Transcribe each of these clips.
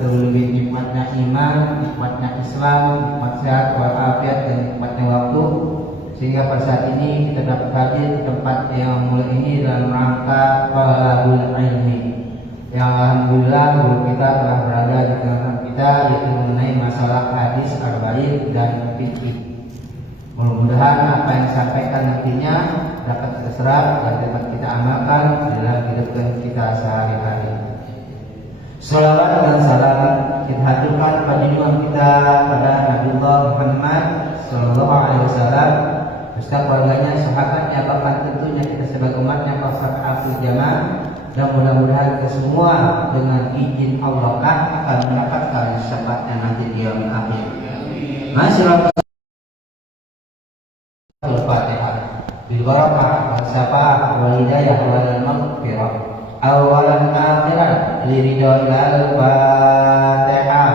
terlebih nikmatnya iman, nikmatnya Islam, nikmat sehat walafiat dan nikmatnya waktu, sehingga pada saat ini kita dapat hadir di tempat yang mulia ini dalam rangka Thalabul Ilmi, yang alhamdulillah guru kita telah berada di tengah kita, yaitu mengenai masalah hadis arba'in dan fikih. Mudah-mudahan apa yang disampaikan nantinya dapat kita serap dan dapat kita amalkan dalam kehidupan kita sehari-hari. Salawat dan salam kita haturkan pada junjungan kita pada Nabiullah Muhammad Sallallahu Alaihi Wasallam, beserta keluarganya, sahabatnya, bahkan tentunya kita sebagai umatnya Fathul Jamaah, dan mudah-mudahan kita semua dengan izin Allah akan mendapatkan syafaatnya nanti di yaumil akhir. Masyaallah. Al-Fatihah bil barakah wal syafa'ah wal hidayah wal maghfirah awalan akhiran li ridha'il al-Fatihah.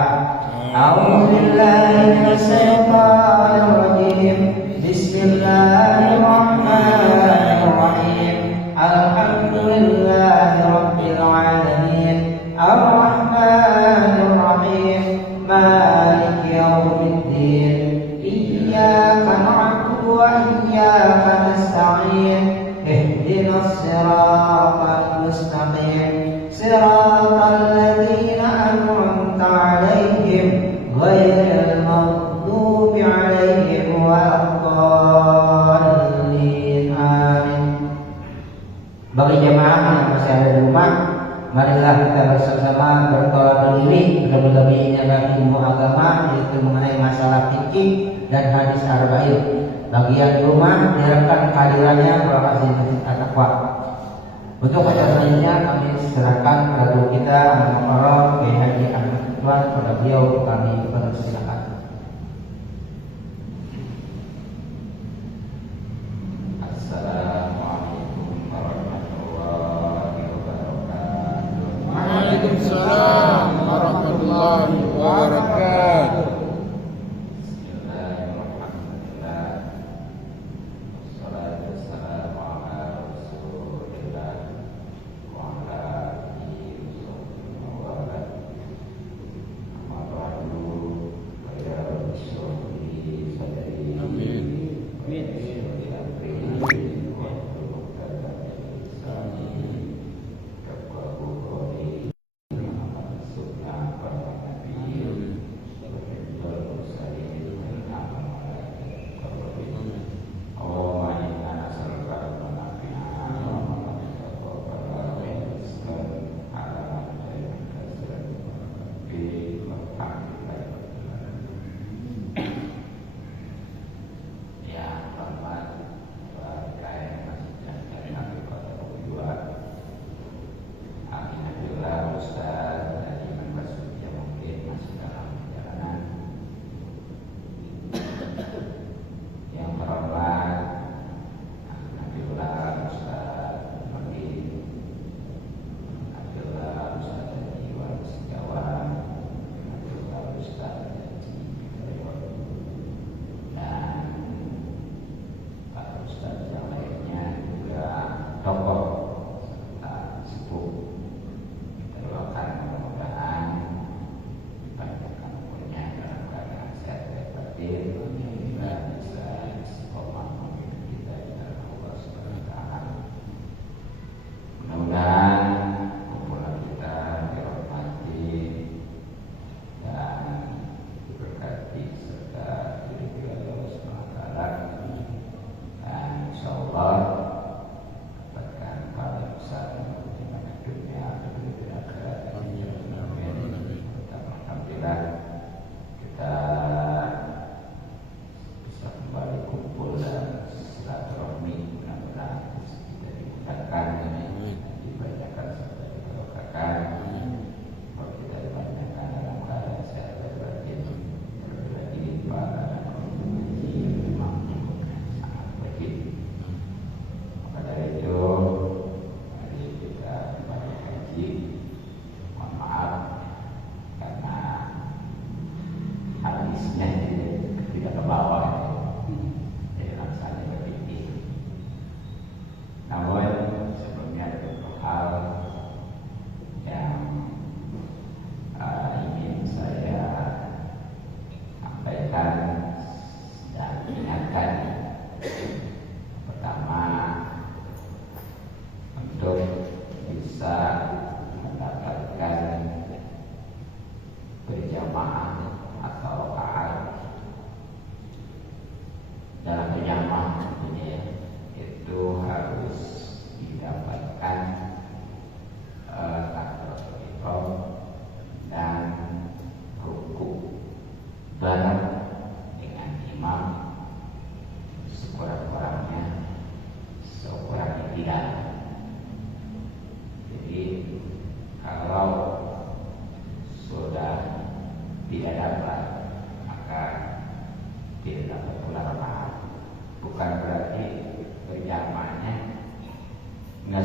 A'udzu billahi minasy syaithanir rajim. Bismillahirrahmanirrahim. Alhamdulillahi rabbil alamin. Ar-Rahmanir Rahim. Maliki yaumiddin. Iyyaka na'budu wa iyyaka nasta'in. Ihdinas siratal mustaqim. Siratal ladzina an'amta 'alaihim ghairil maghdubi 'alaihim waladdallin. Amin. Bagi jemaah yang masih ada di rumah, marilah kita bersama-sama bertolak ilmi, lebih-lebihnya dalam ilmu agama, yaitu mengenai masalah fikih dan hadis arba'in. Bagi yang di rumah diharapkan kehadirannya berlokasi masjid At-Taqwa. Untuk acara selanjutnya kami serahkan kepada guru kita Al-Mukarram Kiai Haji Ahmad Tuan, kepada beliau kami persilakan. Assalamualaikum warahmatullahi wabarakatuh. Waalaikumsalam warahmatullahi wabarakatuh.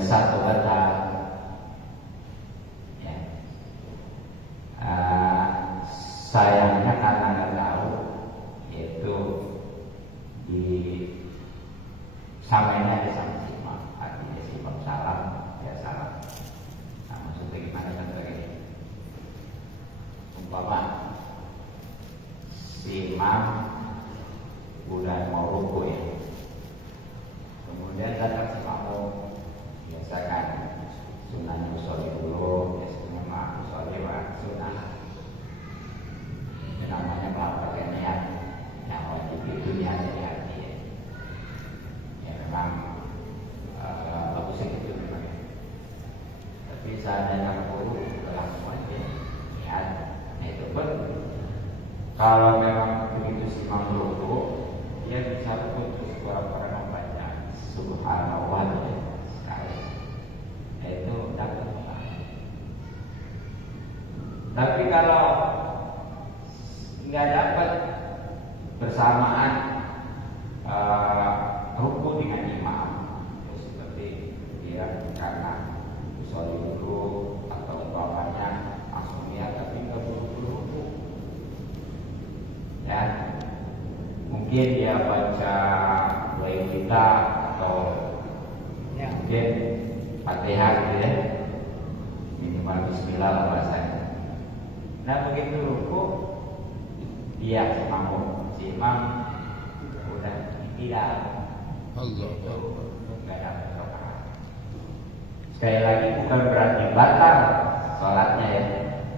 satu kata ya. Sayangnya karena nggak tahu, yaitu di sampainya ada sama si imam, artinya si imam salam ya salam. Nah, maksudnya gimana contohnya? Umpama si imam udah mau ruku ya, kemudian datang si makmum, biasa kan sunahnya usolli dulu, biasanya mah usolli wa sunah, itu namanya pakai niat, yang wajib itu niat dari hati ya. Ya memang bagusnya itu memang ya. Tapi seandainya guru langsung aja niat, nah itu pun kalau memang begitu si imam ruku, dia bisa putus orang-orang membaca subhanallah sekali, itu dapat. Tapi kalau nggak dapat bersamaan ruku dengan imam, ya seperti dia karena usolli dulu atau umpamanya langsung niat tapi nggak buru-buru ruku ya, mungkin dia baca doa kita atau ya, mungkin Fatihah gitu ya, minimal Bismillah lah bahasanya. Nah begitu ruku dia si imam udah tidak, Allah itu nggak dapat rakaat. Sekali lagi bukan berarti batal sholatnya ya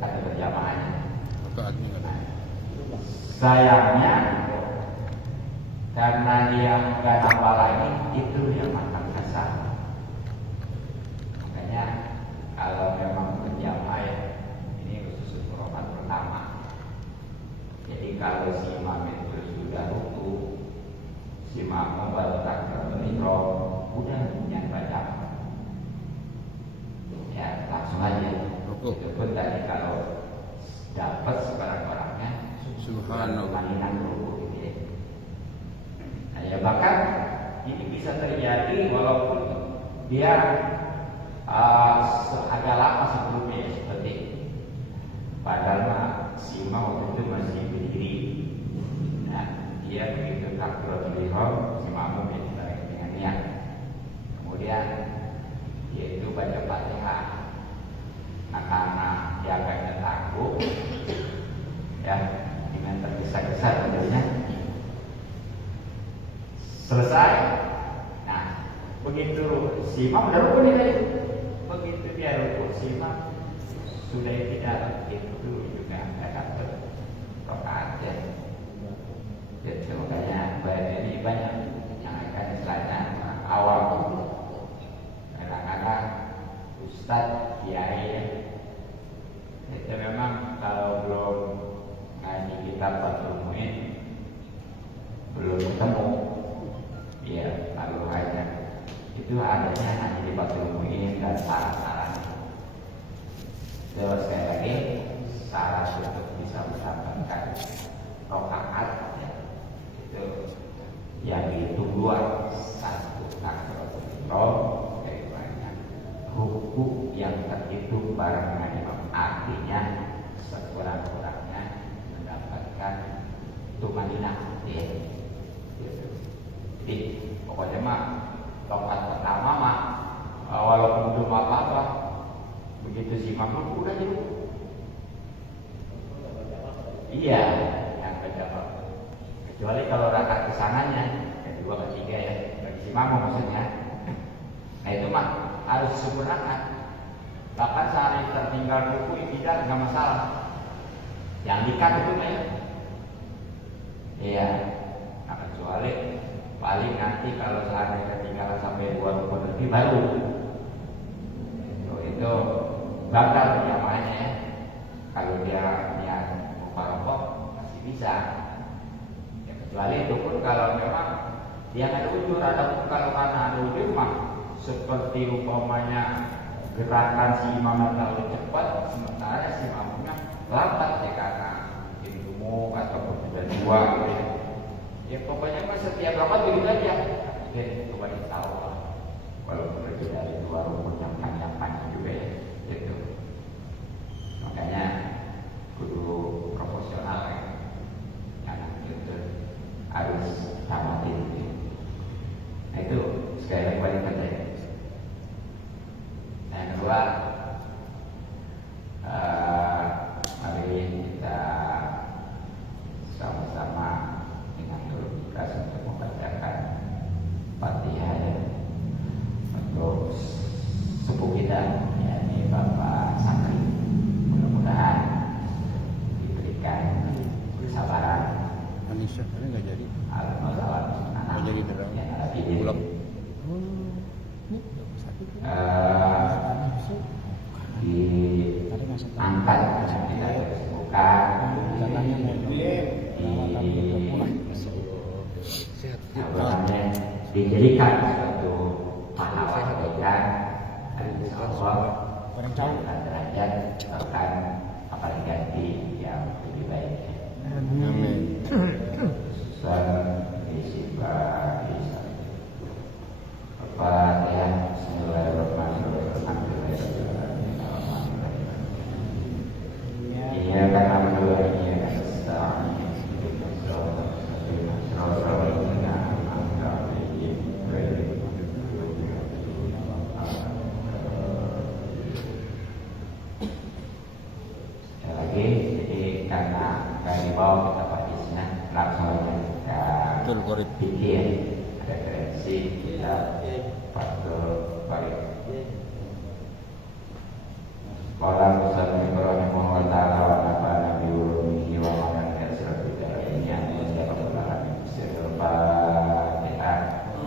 atau berjamaahnya. rakaatnya nggak ada. Sayangnya karena dia nggak nambah lagi, itu yang matang kasar. Makanya kalau memang berjamaah ya, ini khusus untuk rokat pertama. Jadi kalau si imam itu sudah ruku, si makmum baru takbiratul ihram, udah punya baca. Ya langsung aja. Ruku. Itu pun tadi kalau dapat sebarang-barangnya, Subhanallah. ruku gitu ya. Nah, ya bahkan ini bisa terjadi walaupun dia agak lama sebelumnya, seperti padahal si imam waktu itu masih berdiri. Nah, dia begitu takbiratul ihram, si makmum yang dibalik dengan niat. Kemudian dia itu baca Fatihah. Nah, karena dia agaknya takut, ya dengan tergesa-gesa tentunya. Selesai. Nah, begitu si imam udah rukun ini tadi. Begitu dia rukun, si imam sudah tidak itu juga nggak dapat rakaat ya. Jadi makanya ini banyak yang akan istilahnya awam. Kadang-kadang ustadz, kiai ya, itu memang kalau belum ngaji kitab Fathul Muin belum ketemu ya, lalu hanya itu adanya hanya di Fathul Muin dan syarat-syarat. Terus sekali lagi syarat untuk bisa mendapatkan rokaat ya, itu yang dihitung dua, satu takbiratul ihram dari banyak ruku yang terhitung bareng dengan imam, artinya sekurang-kurangnya mendapatkan tumanina ya. Jadi pokoknya mah rokaat pertama mah walaupun belum apa-apa, begitu si imam udah jadi iya yang berjamaah, kecuali kalau rakaat kesananya yang kedua ketiga ya bagi si imam maksudnya. Nah itu mah harus disempurnakan, bahkan saat tertinggal ruku tidak nggak masalah, yang dikat itu ya iya. Nah kecuali paling nanti kalau seandainya ketinggalan sampai 2 rukun lebih baru itu batal berjamaahnya ya. Kalau dia niat mufaraqah masih bisa ya, kecuali itu pun kalau memang dia nggak ada ujur. Adapun kalau karena ada ujur mah seperti umpamanya gerakan si imam terlalu cepat sementara si imamnya lambat ya karena ilmu ataupun tiba-tiba gitu ya. Ya pokoknya mah setiap rakaat begitu aja. Mungkin coba tahu lah. Kalau berbeda dari 2 rukun angkat kita terus buka dijadikan suatu pahala kebaikan dan insya Allah derajat akan akan ganti yang lebih baik. Amin. Jadi karena kami bawa kita hadisnya langsung ke Betul, Korit. fikih, referensi kita Fathul Bari. Qala Muhammad Ibrahim wa ta'ala wa nafa'ana bi ulumihi wa ma kana yasrafu ini yang menjadi pelajaran sirul Fatihah.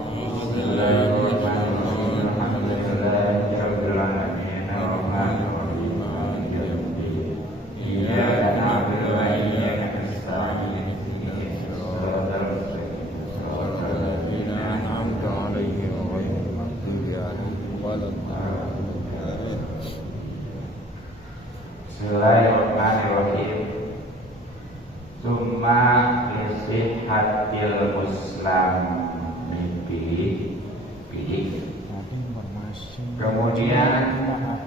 Bismillahirrahmanirrahim. Alhamdulillahirabbil alamin. Arrahmanirrahim. Maliki yaumiddin. Iyyaka na'budu wa iyyaka nasta'in. Ihdinas siratal mustaqim. Siratal ladzina an'amta 'alaihim ghairil maghdubi 'alaihim waladdallin. Bismillahirrahmanirrahim. Summa lisihhatil muslim pilih. Kemudian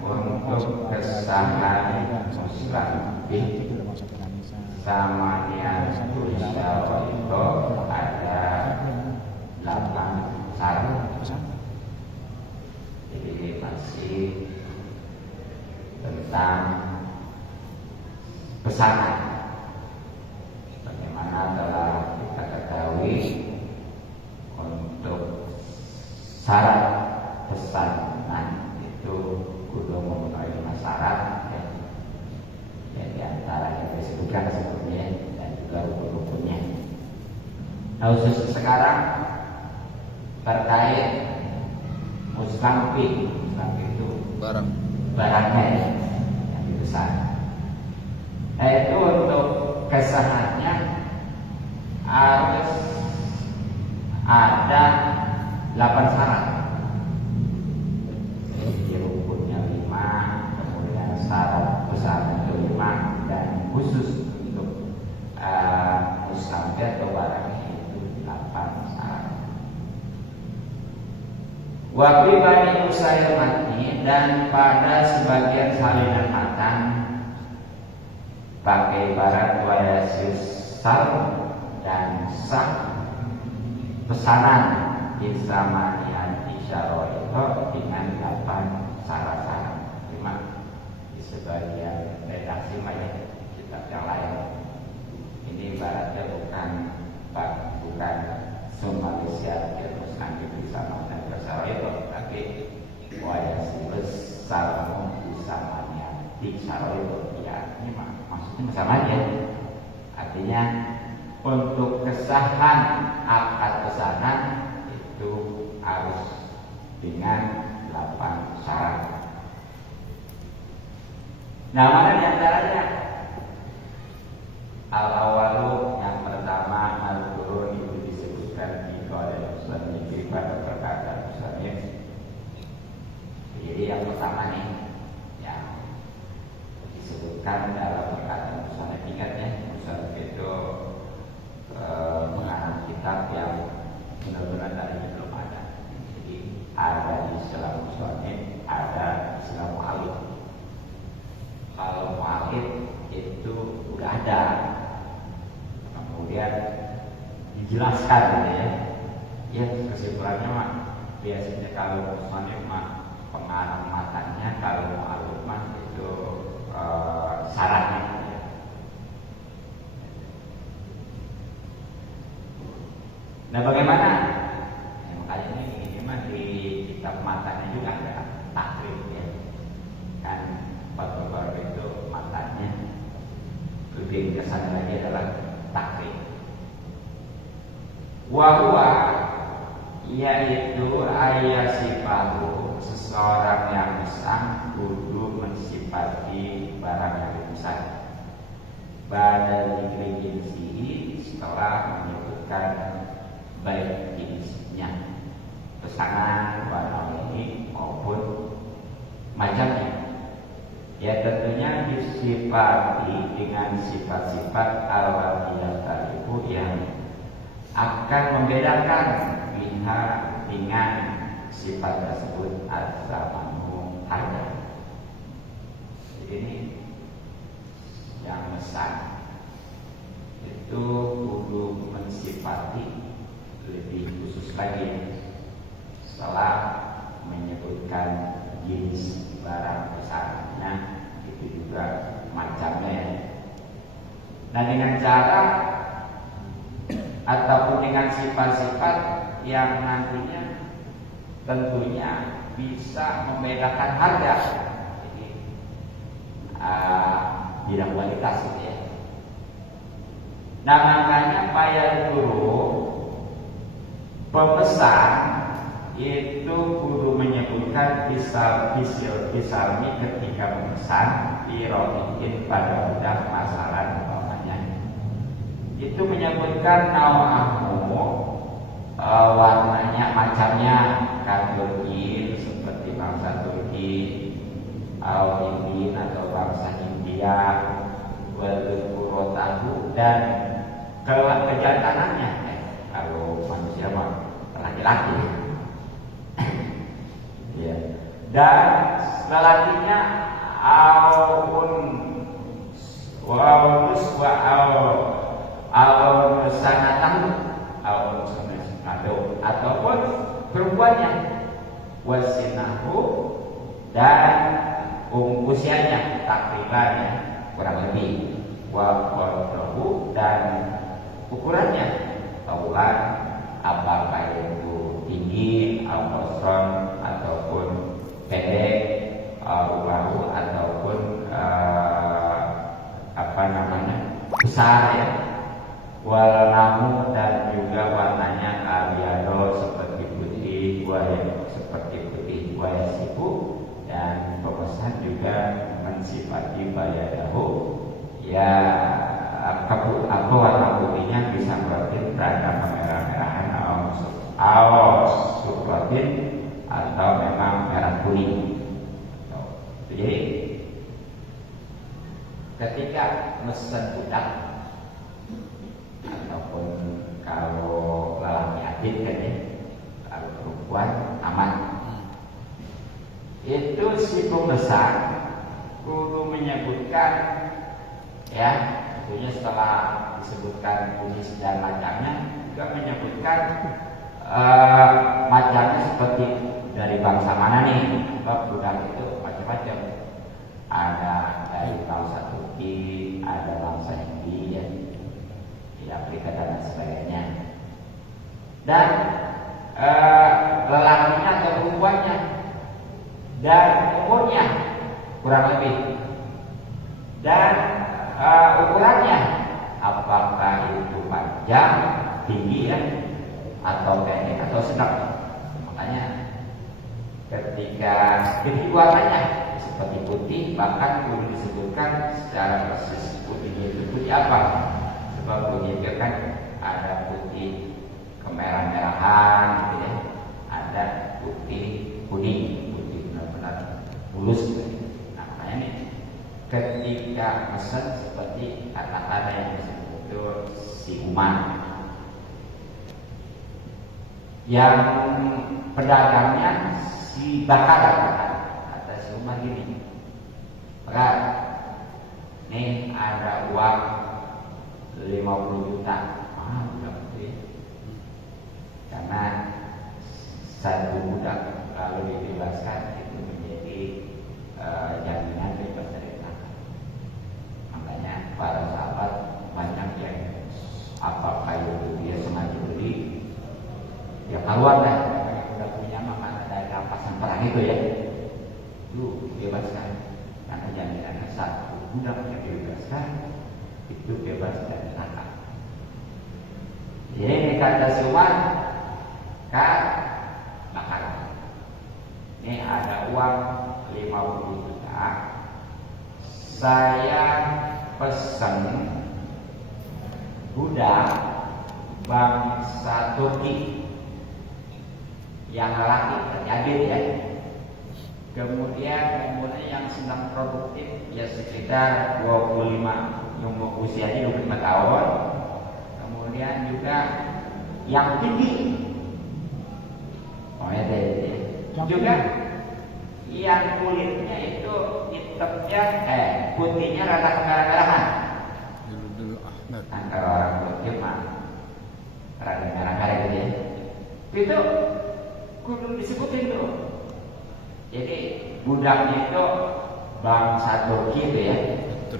untuk kesahan muslim samanya usaha itu ada 8 syarat. Jadi masih tentang pesanan. Bagaimana telah kita ketahui untuk syarat pesanan itu kudu memenuhi 5 syarat ya. Yang diantara yang disebutkan sebelumnya dan juga rukun-rukunnya. Nah, khusus sekarang terkait mustamfid itu barangnya yang dipesan. Itu untuk kesahannya harus ada 8 syarat. Jadi rukunnya 5, kemudian syarat pesanan itu 5, dan khusus untuk mustamfid atau barangnya itu 8 syarat. Wa fi bani Usaymati, dan pada sebagian salinan makan pakai barang wayasal dan sah pesanan insamanian isyarah itu dengan 8 syarat-syarat. Cuma di sebagian redaksi banyak kitab yang lain ini ibaratnya bukan Malaysia terus nanti bisa dan bersama itu, tapi wayasal insamanian isyarah itu ya ini maksudnya sama aja. Artinya untuk kesahan akad pesanan itu harus dengan 8 syarat. Nah, mana diantaranya? Al-awalu, yang pertama, al-turun itu disebutkan di oleh Muslim pada perkataan Muslim. Jadi yang pertama nih yang disebutkan dalam perkataan Muslim, ingat ya, Muslim itu mengarang kitab yang benar-benar tadinya belum ada. Jadi ada di Islam Muslim, ada Islam Mu'alid. Kalau Mu'alid itu udah ada, kemudian dijelaskan gitu ya. Ya kesimpulannya mah biasanya kalau Muslim mah pengarang matanya, kalau Mu'alid mah itu syaratnya. Nah, bagaimana? Ya, makanya ini mah di kitab matanya juga ada takrib ya. Kan Fathul Bari itu matanya lebih kesan lagi adalah takrib. Wahwa yaitu ayasifahu, seseorang yang Islam kudu mensifati barang yang rusak. Pada dikri jinsihi setelah menyebutkan baik jenisnya, pesanan warna ini maupun macamnya. Ya tentunya disifati dengan sifat-sifat al-wadiyah tarifu yang akan membedakan pihak dengan sifat tersebut az-zamanu harga. Ini yang besar itu kudu mensifati lebih khusus lagi setelah menyebutkan jenis barang pesanannya, itu juga macamnya. Nah dengan cara ataupun dengan sifat-sifat yang nantinya tentunya bisa membedakan harga. Jadi bidang kualitas gitu ya. Nah makanya payah guru pemesan itu guru menyebutkan pisarmi ketika memesan ironikin pada budak masalah umpamanya. Itu menyebutkan nawamu warnanya macamnya kan Turki seperti bangsa Turki, Indin atau bangsa India, Walukurotahu dan kejantanannya. Kalau manusia mah laki-laki. Ya. Dan lelakinya aun waunus wa aun sanatan aun sanado ataupun perempuannya wasinahu dan usianya takribannya kurang lebih wa qadruhu dan ukurannya taulan apakah itu tinggi atau ataupun pendek baru ataupun besar ya, warnamu dan juga warnanya abiado seperti putih buaya, seperti putih buaya sipu. Dan pemesan juga mensifati bayadahu ya, apa warna putihnya bisa berarti berada merah-merahan atau supratin atau memang merah kuning. Jadi ketika mesen budak ataupun kalau lelaki adit kan ya, kalau perempuan aman, itu si pemesan kudu menyebutkan ya, tentunya setelah disebutkan jenis dan macamnya juga menyebutkan macamnya seperti dari bangsa mana nih. Sebab budak itu macam-macam, ada dari bangsa Turki, ada bangsa India, di Afrika dan sebagainya. Dan lelakinya atau perempuannya dan umurnya kurang lebih, dan ukurannya apakah itu panjang, tinggi ya, atau pendek atau sedang. Makanya ketika warnanya seperti putih, bahkan perlu disebutkan secara persis putihnya itu putih apa. Sebab putih itu kan ada putih kemerah-merahan gitu ya, ada putih kuning, putih benar-benar mulus gitu. Nah makanya nih ketika pesan seperti kata-kata yang disebut itu si uman, yang pedagangnya si bakar, kata si uman gini, bakar nih ada uang 50 juta, udah putih. Karena satu budak kalau dibebaskan itu menjadi jaminan bebas dari neraka. Makanya para sahabat banyak yang apakah itu dia sengaja beli, ya keluar dah, udah punya mana dari rampasan perang itu ya, lu bebaskan. Karena jaminannya satu budak yang dibebaskan itu bebas dari neraka. Jadi kata Suman kan bakar. Ini ada uang 50 juta, saya pesan budak bangsa Turki yang laki adil ya. Kemudian umurnya yang sedang produktif ya sekitar 25, yang usianya 25 tahun. Kemudian juga yang tinggi, oh ya juga yang kulitnya itu hitamnya putihnya rada kemerah-merahan. Dulu Ahmad. Kan kalau orang putih mah rada merah-merah gitu ya. Itu kudu disebutin tuh. Jadi budaknya itu bangsa Turki itu ya.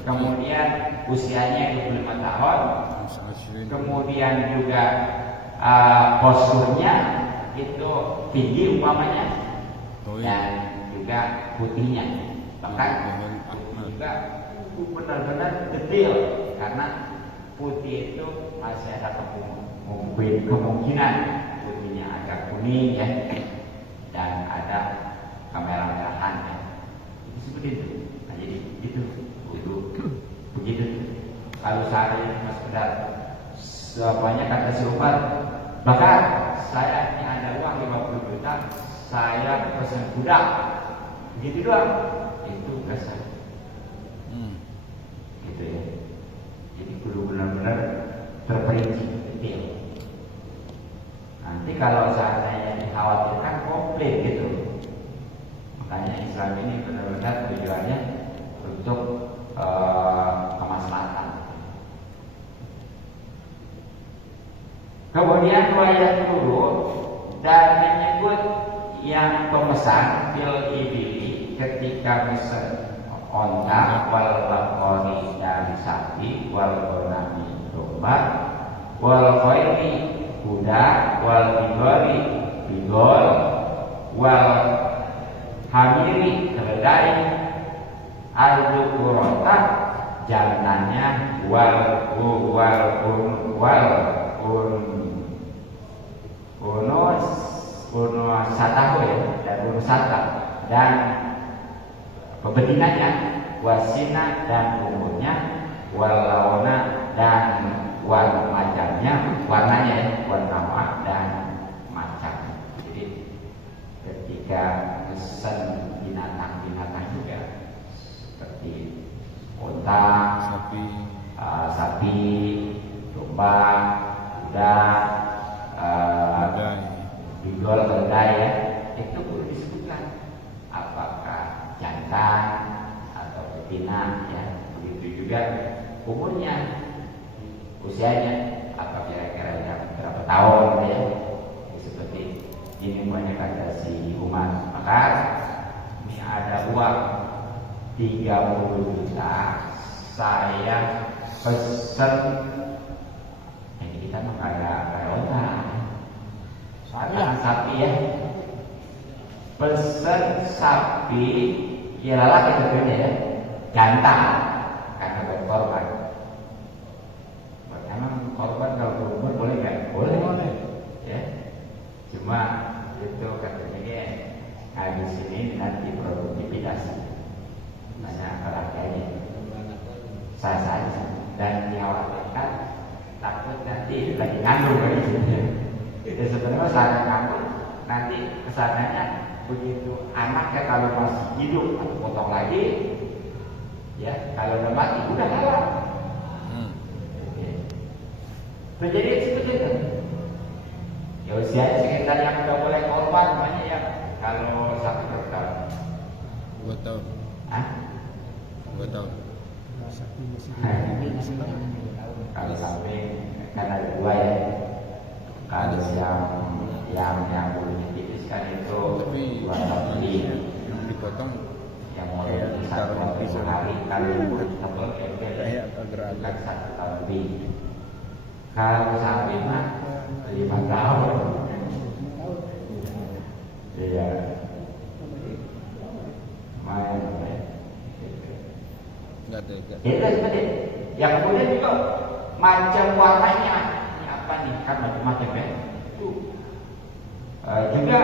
Kemudian usianya 25 tahun. Kemudian juga posturnya itu tinggi umpamanya dan juga putihnya. Bahkan juga benar-benar detail karena putih itu masih ada kemungkinan putihnya agak kuning ya, dan ada kemerah-merahan ya. Itu seperti itu. Nah, jadi itu begitu. Kalau sehari sekedar semuanya kata serupa, bahkan saya ini ada uang 50 juta, saya pesan budak, begitu doang, itu biasa. Gitu ya. Jadi perlu benar-benar terperinci detail. Nanti kalau seandainya dikhawatirkan komplit gitu. Makanya Islam ini benar-benar tujuannya untuk kemaslahatan. Kemudian wayat dulu dan menyebut yang pemesan bil ibili ketika pesan onta wal bakori dari sapi wal gonami domba wal khairi kuda wal bigori bigol wal hamiri keledai ardu kurota jantannya wal satahu ya, dan sata dan betinanya wasina dan umurnya walauna dan warnanya ya, warna dan macam. Jadi ketika pesan binatang juga seperti unta, sapi, domba, kuda, bigol, keledai ya, itu perlu disebutkan apakah jantan atau betina ya, begitu juga umurnya, usianya apa kira-kira berapa tahun ya, seperti ini banyak kata si Umar. Maka ini ada uang 30 juta, saya pesen. Ini kita mah kayak onta, sapi ya. Pesen sapi, ya lala kita ya, jantan karena berkorban. Emang korban kalau berumur boleh nggak? Boleh. Ya. Cuma itu katanya dia habis ini nanti produktivitas banyak kelakanya. Saya saja dan dikhawatirkan takut nanti lagi ngandung lagi sebenarnya. Itu sebenarnya saat ngandung nanti kesananya begitu anaknya kalau masih hidup potong lagi, ya kalau udah mati udah halal. Terjadi seperti itu. Ya usianya sekitar yang udah boleh korban namanya ya. Kalau satu berapa tahun? 2 tahun. Hah? 2 tahun. Kalau sampai kan ada 2 ya. Kalau yang bulunya tipis kan itu Tapi 2 tahun lebih. yang dipotong Yang mulai dari 1 hari kalau tebal kayak agak 1 tahun lebih. Kalau sapi mah 5 tahun. Iya. Main. enggak tega. Itu seperti. Yang kemudian juga macam warnanya. Ini apa nih? Kan macam-macam ya. Juga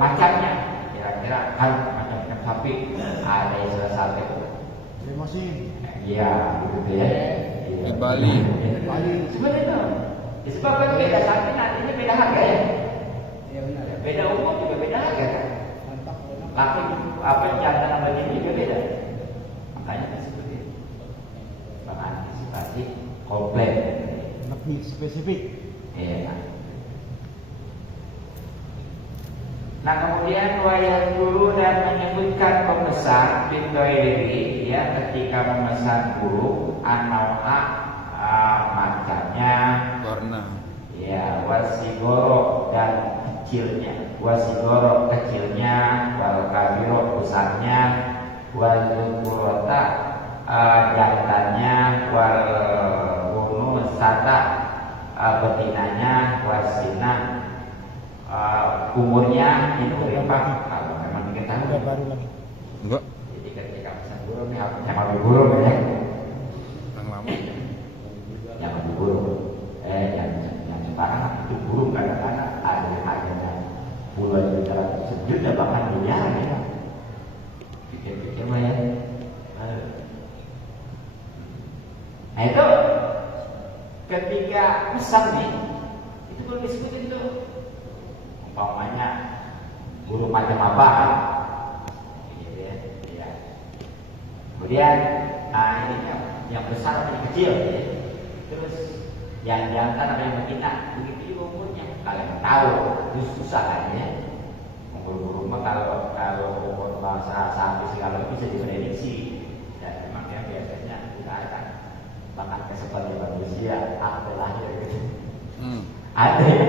macamnya. Kira-kira kan macam-macam sapi. Ada istilah sate. Iya, begitu ya. Iya. Di Bali. Bali. Sebenarnya itu. Disebabkan beda samping artinya beda harga ya. Iya benar. Beda umur juga beda harga kan. Mantap. Laki apa jantan sama ini juga beda. Makanya kan seperti itu. Mengantisipasi komplain. Lebih spesifik. Iya. Nah kemudian wayang guru dan menyebutkan pemesan pintoiri ya ketika memesan guru anoa macamnya Warna. ya wasigoro dan kecilnya wasigoro kecilnya wal kabiro besarnya wal zukurota jantannya wal bunu sata betinanya wasina umurnya itu berapa? Kalau memang diketahui. Udah baru lagi. Enggak. Jadi ketika pesan burung ini harus sama burung ya. Yang lama. Jangan burung. Yang sekarang itu burung kadang-kadang ada puluhan juta, sejuta bahkan miliaran ya. Pikir-pikir mah ya. Nah itu ketika pesan nih itu perlu disebutin tuh. Umpamanya guru macam apa gitu ya. Kemudian ini yang besar atau yang kecil ya. Terus yang jantan atau yang betina begitu juga umurnya kalian tahu itu susah kan ya. Guru-guru mah kalau umur bangsa sampai segala bisa diprediksi dan memangnya biasanya tidak ada bahkan seperti manusia akte lahir gitu. Ada ya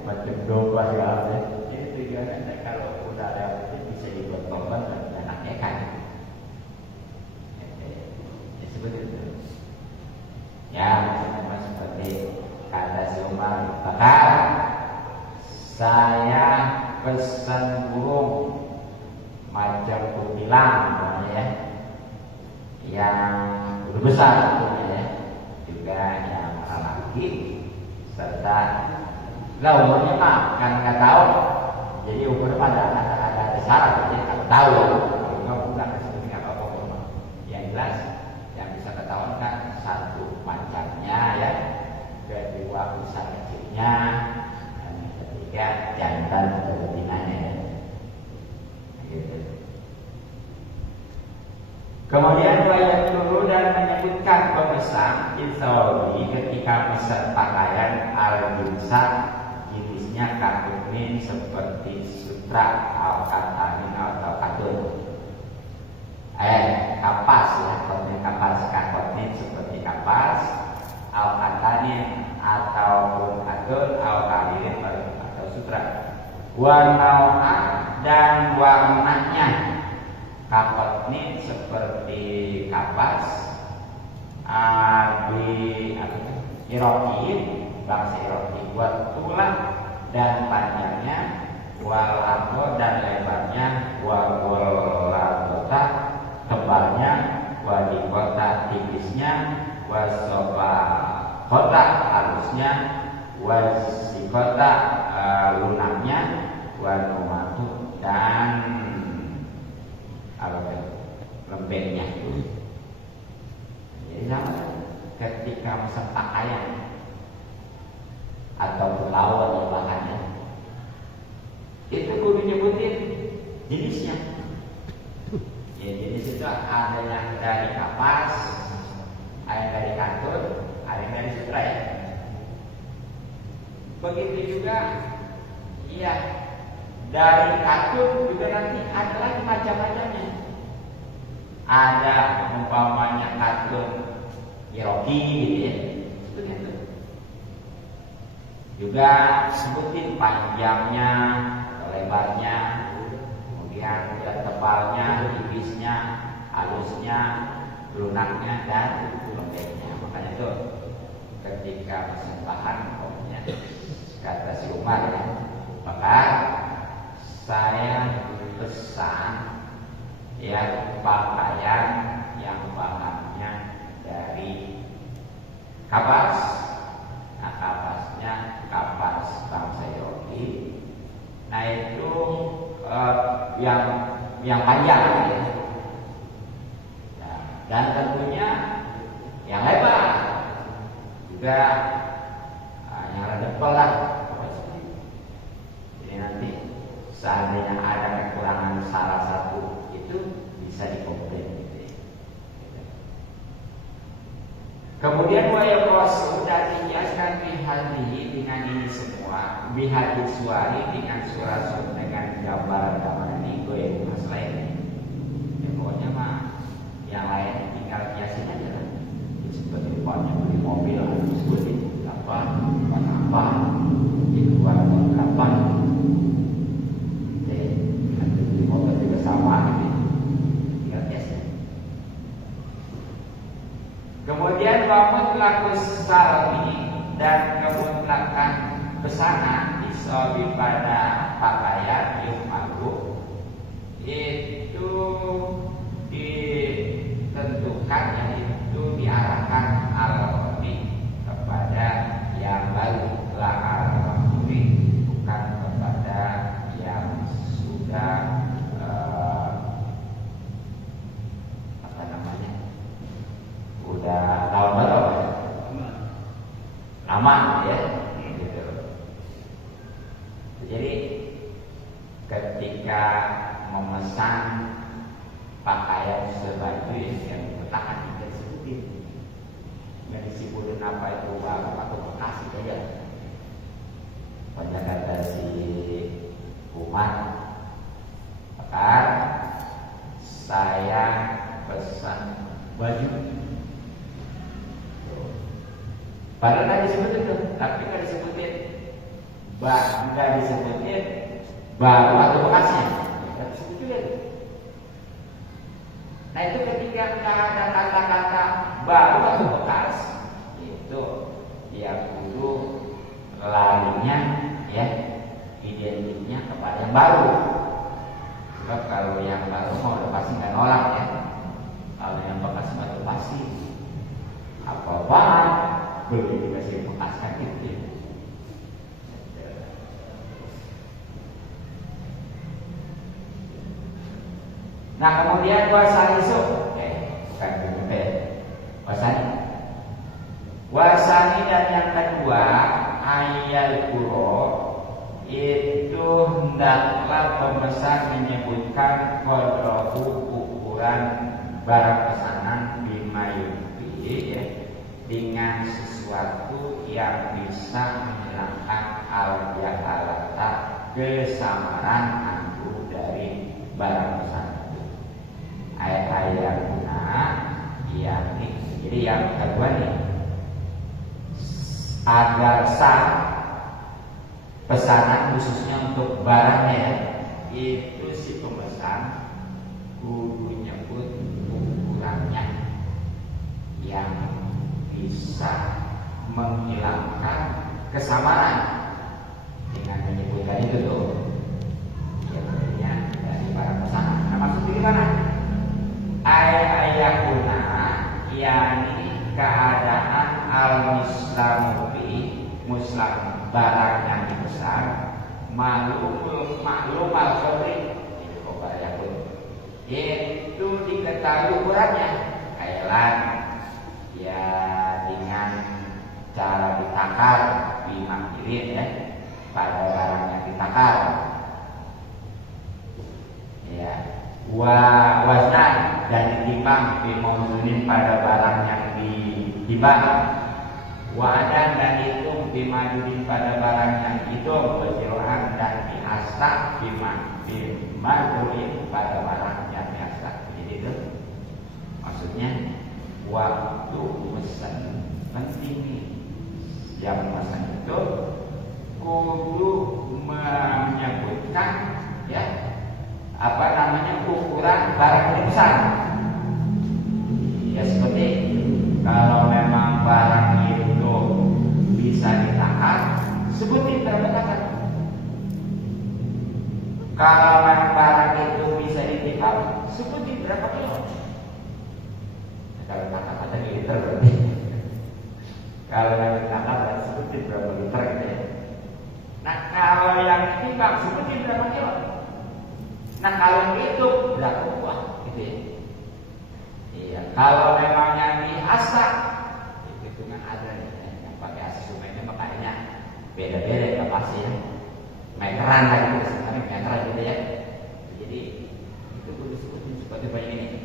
macam domba segala macam. Ini tujuannya kalau udah ada itu bisa dibuat korban dan anaknya kan. Ya seperti itu. Ya maksudnya seperti kata si Umar, bakal saya pesan burung macam kutilang namanya ya, yang lebih besar ya, juga yang laki serta lah umurnya mah kan nggak tahu, jadi umurnya mah ada syarat, jadi nggak tahu. Kalau nggak bukan seperti nggak apa-apa. Yang jelas yang bisa ketahuan kan satu macamnya ya, kedua besar kecilnya, dan yang ketiga jantan atau betinanya ya. Gitu. Kemudian wayang dulu dan menyebutkan pemesan insawi ketika pesan pakaian al-jinsa jenisnya katunin seperti sutra al-katanin atau katun kapas ya, katunin kapas katunin seperti kapas al-katanin ataupun katun al-kalirin atau sutra warna dan warnanya kapotnin seperti kapas Iroki bangsa Iroki buat tulang dan panjangnya wal ardo dan lebarnya wal ladota tebalnya wal kota tipisnya wasofa kota halusnya wasikota lunaknya wanumatu dan lembeknya. Jadi sama ketika pesan pakaian atau lawan bahannya itu kudu nyebutin jenisnya. Ya, jenis itu ada yang dari kapas, ada yang dari katun, ada yang dari sutra ya. Begitu juga, iya dari katun juga nanti ada lagi macam-macamnya. Ada umpamanya katun Iroki gitu ya, seperti itu. Juga sebutin panjangnya, lebarnya, kemudian tebalnya, tipisnya, halusnya, lunaknya dan lembeknya. Makanya itu ketika pesan bahan, pokoknya kata si Umar ya, maka saya pesan ya pakaian yang bahannya dari kapas. Nah kapasnya kapas bangsa Iroki. Nah itu yang panjang ya. Dan tentunya juga yang rada pelat. Jadi nanti seandainya ada kekurangan salah satu itu bisa dikomplain. Kemudian wayakos sudah dihiaskan bihadihi dengan ini semua, bihadis suari dengan surat dengan gambar-gambar ini gue masalah ini. Ya pokoknya mah yang lain tinggal hiasin aja kan. Seperti pokoknya beli mobil harus beli apa, itu buat kapan? Jadi nanti beli mobil juga sama gitu. Tinggal hiasin. Kemudian pelaku salmi dan kemutlakan pesanan isobi pada pakaian yang malu itu ditentukan, itu diarahkan al-qadi kepada yang baru, al-qadi bukan kepada yang sudah udah tahun baru lama ya gitu. Jadi ketika memesan pakaian sebaju yang diletakkan kita sebutin, nggak disebutin apa itu baru atau bekas aja. Banyak kata si Umar, maka saya pesan baju. Padahal nggak disebutin tuh, tapi nggak disebutin baru atau bekasnya, nggak disebutin. Nah itu ketika nggak ada kata-kata baru atau bekas, itu ya kudu larinya ya identiknya kepada yang baru. Sebab kalau yang baru mau udah pasti nggak nolak ya. Kalau yang bekas udah pasti apa-apa beli dikasih bekas kan gitu. Nah kemudian wasani bukan begitu wasani dan yang kedua ayat kuro itu hendaklah pemesan menyebutkan kodrohu ukuran barang pesanan bimayubi ya, dengan sesuatu yang bisa menghilangkan al-jahalata kesamaran antu dari barang pesanan itu. Ayat-ayat guna yakni. Jadi yang kedua nih, agar sah pesanan khususnya untuk barangnya itu si pemesan kudu nyebut ukurannya yang bisa menghilangkan kesamaran dengan menyebutkan itu tuh ya dari barang pesanan. Nah, maksudnya gimana? Ayakuna yakni keadaan al-muslamubi muslam barang yang dipesan maklum al-khabri itu diketahui ukurannya kailan ya dengan cara ditakar dimakilin ya pada barang yang ditakar ya wasnan dan ditimbang bimauzunin pada barang yang ditimbang wa'adan dan hitung bimadudin pada barang yang hitung berjirohan dan dihasak bimadudin pada barang yang dihasak. Jadi itu maksudnya waktu pesan penting nih. Yang pesan itu kudu menyebutkan ya apa namanya ukuran barang yang dipesan. Ya seperti kalau memang barang itu bisa ditahan, sebutin berapa takar. Kalau memang barang itu bisa ditimbang, sebutin berapa kilo. Kalau kata-kata liter berarti. Kalau yang ditahan berarti sebutin berapa liter gitu ya. Nah kalau yang ditimbang, sebutin berapa kilo. Nah kalau itu berapa buah gitu ya. Iya, kalau memang yang dihasak itu hitungan ada nih, beda-beda pasti ya. Meteran lagi sebenarnya meteran gitu ya. Jadi itu tuh disebutin seperti begini ini.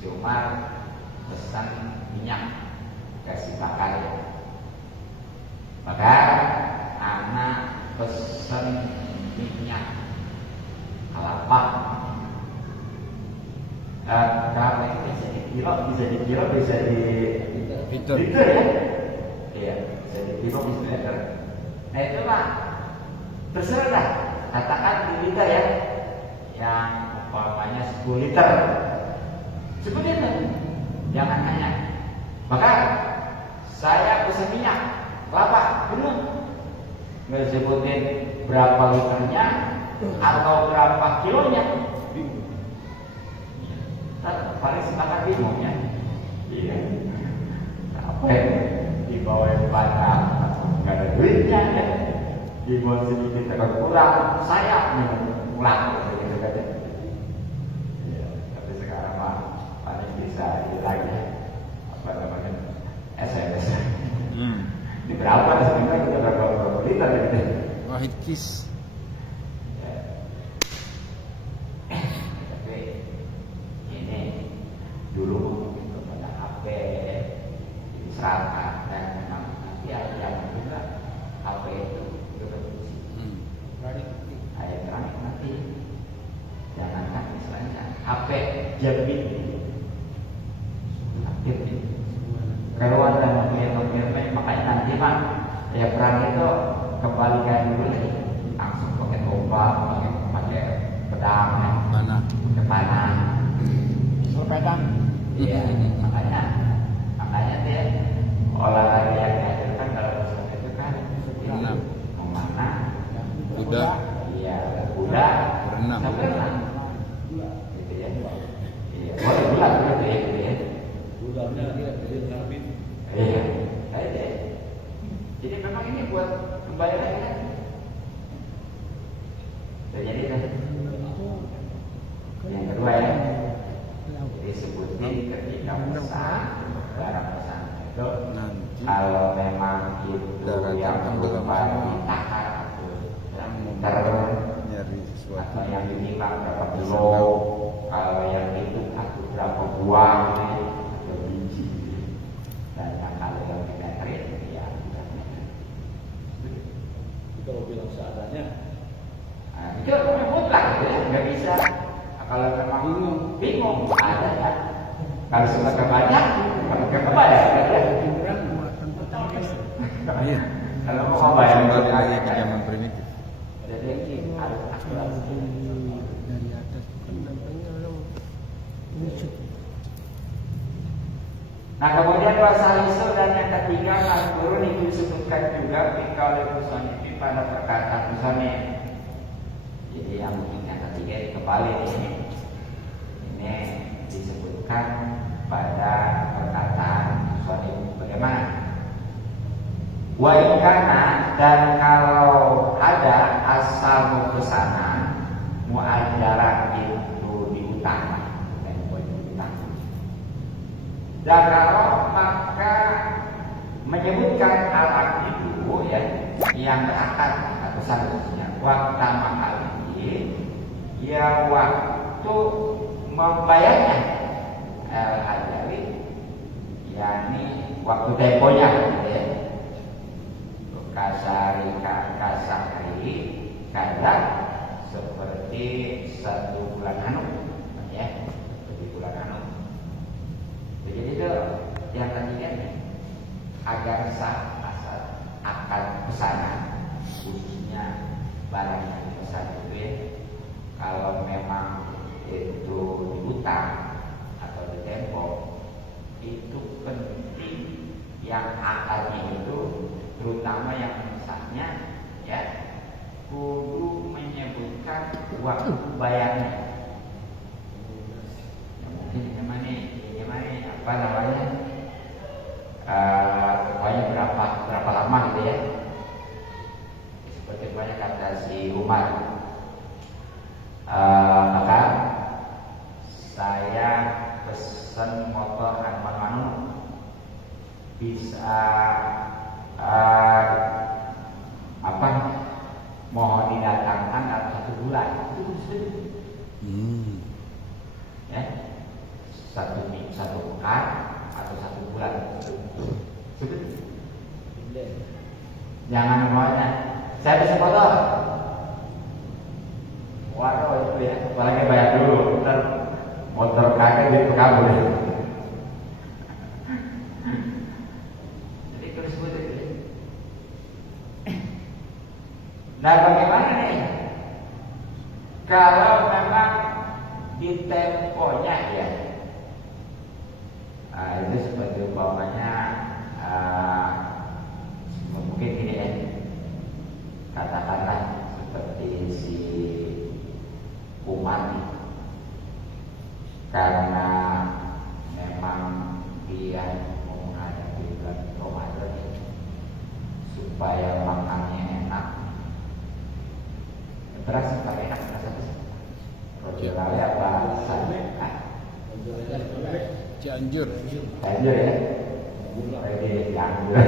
Si Umar pesan minyak kasih bakar ya. Bakar anak pesan minyak kelapa. Kelapa itu bisa dikira, bisa di Liter. liter ya. Iya, bisa dikira bisa liter. Nah itu mah terserah dah. Katakan di liter ya, yang umpamanya 10 liter. 10 liter, jangan hanya. Maka saya pesan minyak kelapa belum, nggak sebutin berapa liternya atau berapa kilonya. Paling sepakat bingung ya. Iya. Apa dibawa barang nggak ada duitnya ya. Dibawa sedikit agak kurang, saya ngulang gitu kan. Ya, tapi sekarang mah paling bisa lagi apa namanya SMS. Ini berapa sebenarnya kita berapa liter gitu. Wahid Kis. Tapi ini dulu mungkin kepada HP diserahkan dan memang nanti ada juga HP itu berfungsi. Ayat terakhir nanti jangankan istilahnya HP jabit kalau ada mengkir makanya nanti mah ya perang itu kembalikan dulu lagi langsung pakai tombak pakai pedang Panah. pakai panah. Serpetan. Iya, makanya dia olahraga yang diajarkan kalau misalnya itu kan Berenang. memanah, Kuda. iya, kuda, Berenang. sampai berenang, gitu ya. Iya, boleh bulat gitu ya, gitu ya. Udahnya dia jadi karbit. Iya, kayak deh. Jadi memang ini buat kembali lagi kan. Jadi kan. Yang kedua ya. Disebutin ketika pesan barang pesan itu Nanti kalau memang itu daratan yang tenggelam berupa semua. ditahan yang muter nyari sesuatu. atau yang ditimbang berapa kilo, kalau yang itu aku berapa buah atau biji, dan yang kalau yang dimeterin ya bukan meter. Kalau bilang seadanya, Nah, itu memang mutlak gitu ya, nggak bisa. Kalau memang bingung ada ya. Kalau suka banyak, pakai banyak ya. Iya. Kalau mau bayar Kembali lagi ke zaman primitif. jadi harus akurat. Dari atas kan nampaknya orang lucu. Nah kemudian wasalisu dan yang ketiga turun itu disebutkan juga fikal musonif pada perkataan musonif. Jadi yang ketiga kembali ini disebutkan pada perkataan musonif bagaimana? Wa ikana dan kalau ada asal pesanan muajaran itu diutama dan diutama. Dan kalau maka menyebutkan alat itu ya yang berakar atau seharusnya waktu mahal ini ya waktu membayarnya al-hajari yakni waktu temponya gitu ya. Kasari kadang seperti 1 bulan anu ya, 1 bulan anu. Jadi itu yang ketiga agar sah asal akad pesanan khususnya barang yang dipesan itu ya, kalau memang itu diutang atau ditempo itu penting yang akadnya itu terutama yang misalnya ya kudu menyebutkan waktu bayarnya. Ya, mungkin ini apa namanya pokoknya berapa lama gitu ya, seperti banyak kata si Umar maka saya pesen motor anu bisa mohon didatangkan dalam 1 bulan. Itu sudah. Ya, satu pekan atau 1 bulan. Sudah. Jangan maunya saya bisa foto. Waduh itu ya, apalagi bayar dulu, ntar motor kakek dia kabur. Jadi terus sebut itu. Nah bagaimana nih? Kalau memang di temponya ya, itu seperti umpamanya mungkin ini ya, katakanlah seperti si Umar karena memang dia mau menghadapi bulan Ramadan supaya makannya enak. Terus pakai enak rasa roti lale apa Cianjur. Cianjur ya. Oke, Cianjur.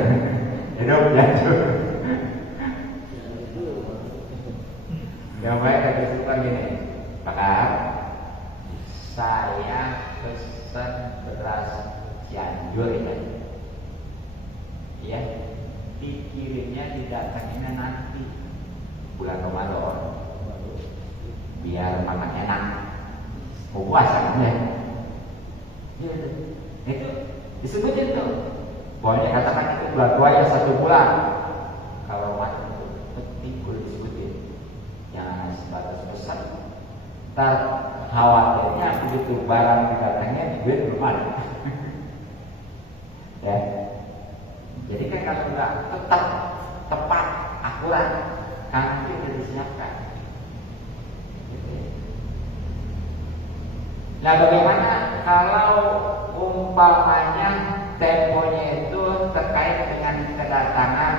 Hidup Cianjur. Yang baik ada simpel gini, Pak, saya pesan beras Cianjur ya. Ya, dikirimnya didatanginnya nanti bulan Ramadan. Biar makan enak. Mau puasa kan ya? Itu disebutin tuh. Pokoknya katakan itu bulan puasa 1 bulan. Kalau Ramadan itu penting boleh disebutin. Jangan sebatas pesan. Ntar khawatirnya begitu barang didatangnya duit belum ada. Ya. Jadi kan kalau nggak tetap tepat akurat, kan itu sudah disiapkan. Nah bagaimana kalau umpamanya temponya itu terkait dengan kedatangan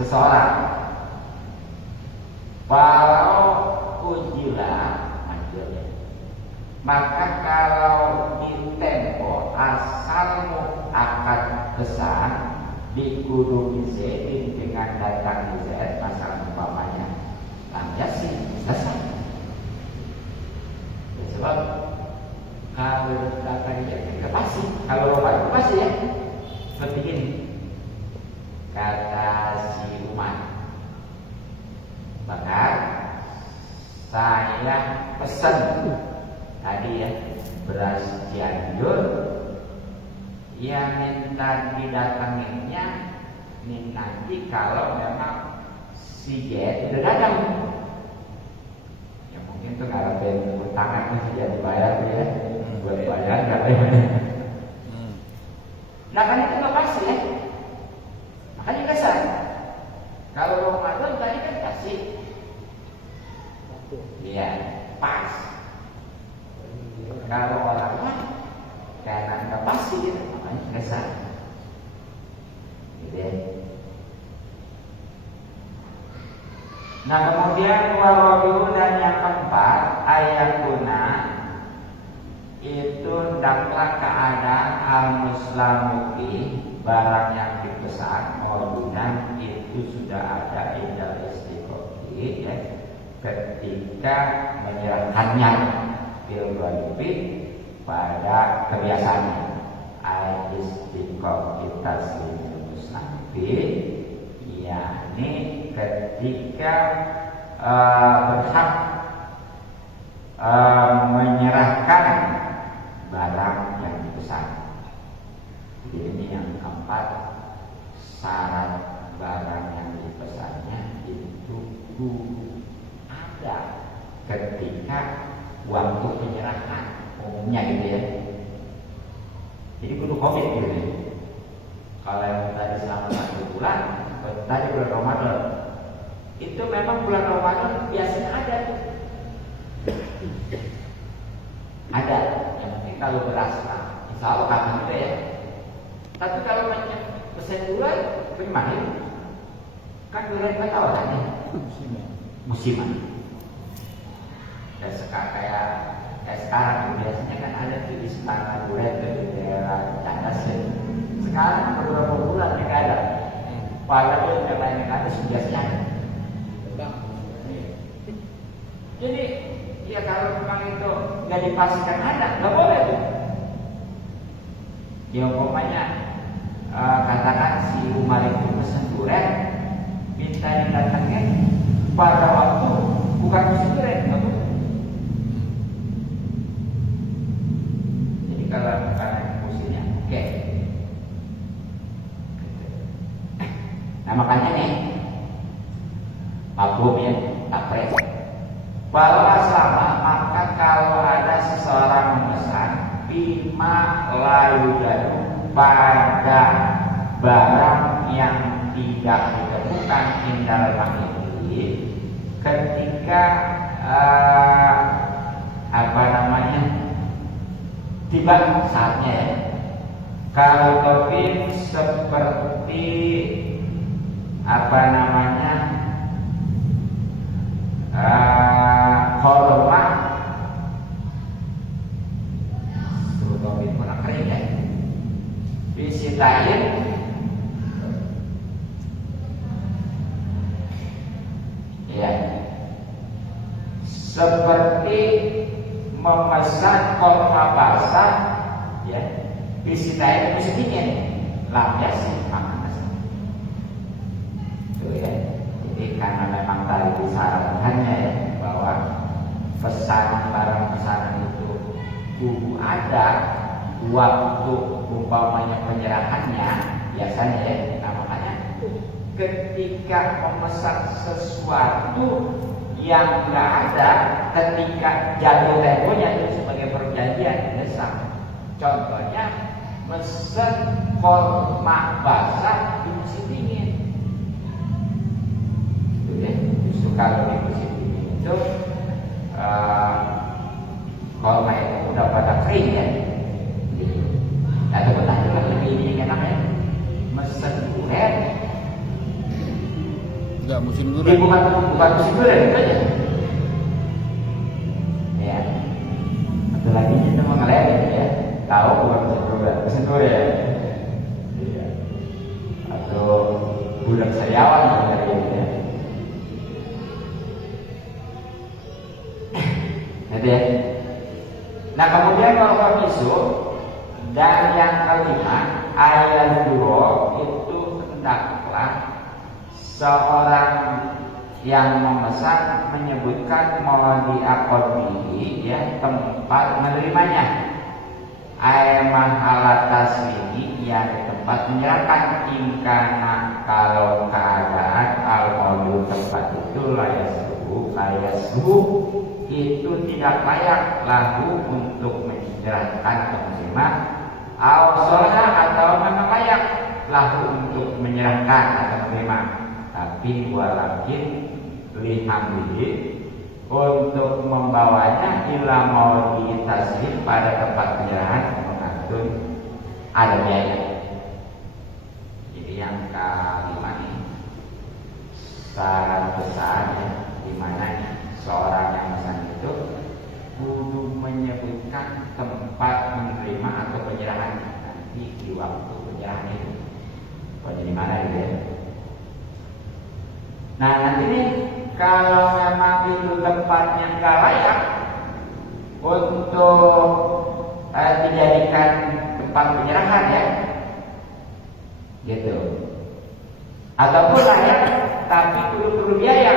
seseorang? Kalau ujilah manjurnya, maka kalau di tempo asalmu akan pesan di kudu disetin dengan datang di Z masalah umpamanya tanya sih selesai. Ya, sebab kalau datang di pasti, kalau Ramadan pasti ya seperti ini kata si Umar, bahkan saya pesan tadi ya beras Cianjur, yang minta didatanginnya ini nanti kalau memang si J udah datang. Ya mungkin tuh ngarepin utangan masih jadi bayar ya, buat bayar nggak ya. Nah kan itu nggak pasti ya, makanya kasar. Kalau Ramadan tadi kan kasih, iya pas. Kalau orang mah karena nggak pasti gitu, makanya kasar. Gitu ya. Nah kemudian warabiu dan yang keempat ayat guna itu hendaklah keadaan al-muslamuki barang yang dipesan maudunan itu sudah ada indal istiqoqi ya, ketika menyerahkannya bil ghalibi pada kebiasaannya al-istiqoqi taslimul muslamfi, yakni ketika berhak menyerahkan barang yang dipesan. Jadi ini yang keempat, syarat barang yang dipesannya itu ada ketika waktu penyerahan umumnya gitu ya. Jadi kudu komit gitu ya. Kalau yang tadi selama 1 bulan, tadi bulan Ramadan, itu memang bulan Ramadan biasanya ada tuh. Ada, yang penting kalau beras, nah, insya Allah kan juga ya. Tapi kalau pesen bulan, bagaimana? Kan bulan kan tahu kan ya? Musiman. Dan sekarang kayak sekarang biasanya kan ada tuh di sekitar bulan di daerah Candas ya. Sekarang beberapa bulan tidak ada. Padahal yang lain ada biasanya ada. itu nggak dipastikan ada, nggak boleh tuh. Ya umpamanya katakan si Umar itu pesen durian, minta didatangin pada waktu bukan musim durian, nggak boleh. Jadi kalau bukan musimnya, oke. Nah makanya nih, mabum ya, tapres. Bahwa sama, maka kalau ada seseorang memesan bima layu jadu pada barang yang tidak ditemukan indal mahiri ketika tiba saatnya ya. Kalau topik seperti korma topik pun kering ya, bisitain ya, seperti memesan korma basah ya, bisitain bisa dingin lampiasi makan itu ya. Jadi karena memang tadi disarankannya ya bahwa pesanan barang pesanan itu kudu ada waktu umpamanya penyerahannya biasanya ya. Nah, makanya ketika memesan sesuatu yang nggak ada, ketika jatuh temponya itu sebagai perjanjian desa. Contohnya mesen korma basah di musim dingin. Justru kalau di musim dingin itu korma itu udah pada kering ya. Atau bertanya lebih ini enak ya, mesen durian. Enggak musim durian. Bukan musim durian itu aja. Ya. Satu lagi itu mengelewet ya. Tahu bukan musim durian. Iya. Atau budak sariawan dari itu ya. Gitu ya. Nah kemudian kalau bisu dan yang kelima ayat 2 itu hendaklah seorang yang memesan menyebutkan mau diakoni ya tempat menerimanya. Ayman alat tasmini yang tempat menyerahkan ingkana kalau keadaan al-maulu tempat itu layasruh itu tidak layak lahu untuk menyerahkan penerima awsalnya atau memang layak lahu untuk menyerahkan atau menerima, tapi walakin lihamdihi untuk membawanya ila mau ditaslim pada tempat penyerahan mengatur ada biaya. Jadi yang kelima ini syarat besar ya, di mana seorang yang pesan itu kudu menyebutkan tempat menerima atau penyerahan nanti di waktu penyerahan itu. Pokoknya di mana gitu ya. Nah nanti nih kalau memang itu tempatnya nggak layak untuk dijadikan tempat penyerahan ya, gitu. Ataupun layak tapi perlu biaya,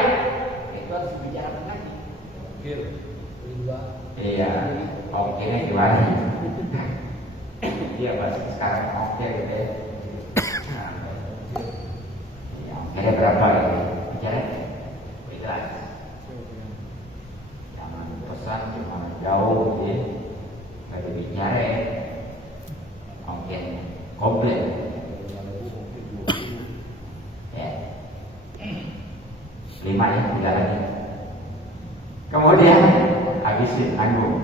itu harus dibicarakan lagi. Oke, kedua. Iya, oke nih gimana? Iya bahasa sekarang oke gitu ya. Oke berapa ya? Bicara? Jelas. Jangan pesan cuma jauh ya. Kalau bicara oke komplit. Ya. 5 ya, 3 lagi. Kemudian habisin tanggung.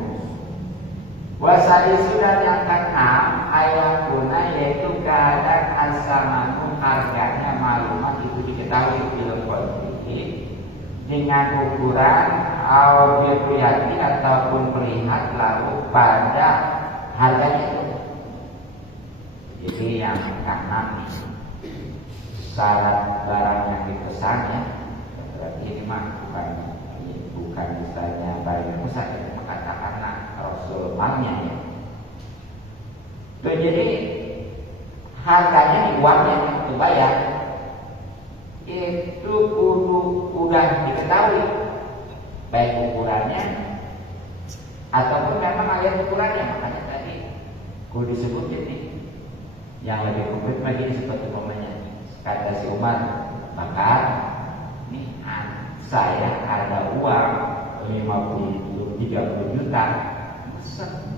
Wasadi sudah yang keenam ayat guna yaitu keadaan asamanu harganya maklumat itu diketahui film politik dengan ukuran audiopiyati ataupun melihat lalu pada harganya itu. Jadi yang keenam syarat barang yang dipesan ya, berarti ini mah bukan ini bukan misalnya barang pusat, kita katakanlah Rasul Mamnya ya. Jadi harganya uangnya yang dibayar itu udah diketahui baik ukurannya ataupun memang ada ukurannya. Makanya tadi kudu disebutin nih yang lebih konkret lagi seperti umpamanya kata si Umar, maka nih saya ada uang 30 juta masa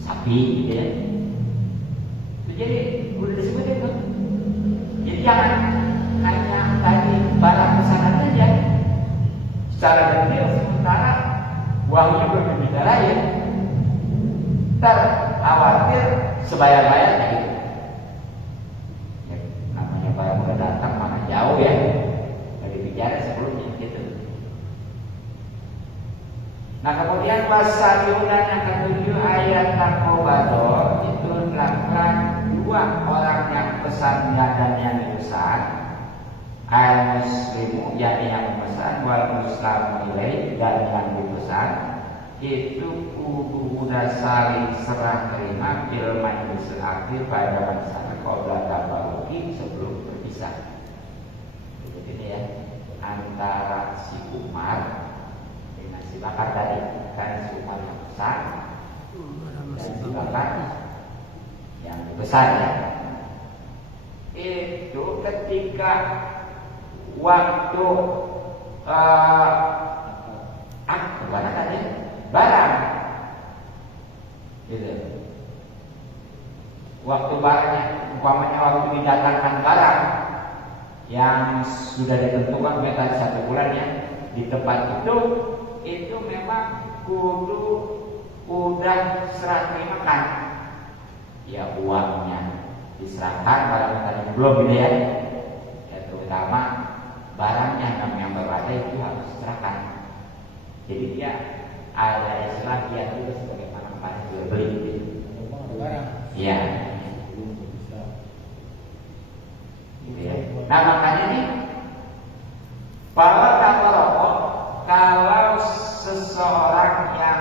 sapi gitu ya. Jadi udah disebutin tuh. Jadi jangan hanya tadi barang pesanan saja secara detail, sementara uangnya berbeda lain. Ntar khawatir sebayar-bayar gitu. Ya, namanya barang udah datang mana jauh ya. Dari bicara sebelumnya gitu. Nah kemudian pasal Yunan yang ke-7 ayat Takobadoh itu dilakukan dua orang yang pesan dan yang dipesan. Al-Muslimu yakni yang memesan, wal Muslimu ilaih dan yang dipesan itu udah saling serah terima bil majlisil akhir pada masalah qabla tabaruki sebelum berpisah. Begini ya, antara si Umar dengan si Bakar tadi, kan si Umar yang pesan dan si Bakar yang dipesan ya. Itu ketika waktu kemana tadi barang gitu. Waktu barangnya umpamanya waktu didatangkan barang yang sudah ditentukan tadi 1 bulan ya di tempat itu memang kudu udah serah terimakan ya, uangnya diserahkan, barang tadi belum gitu ya. Ya terutama barangnya yang baru ada itu harus diserahkan. Jadi dia ada istilah dia itu sebagaimana kemarin jual beli gitu. Iya. Gitu ya. Nah makanya nih bahwa kalau seseorang yang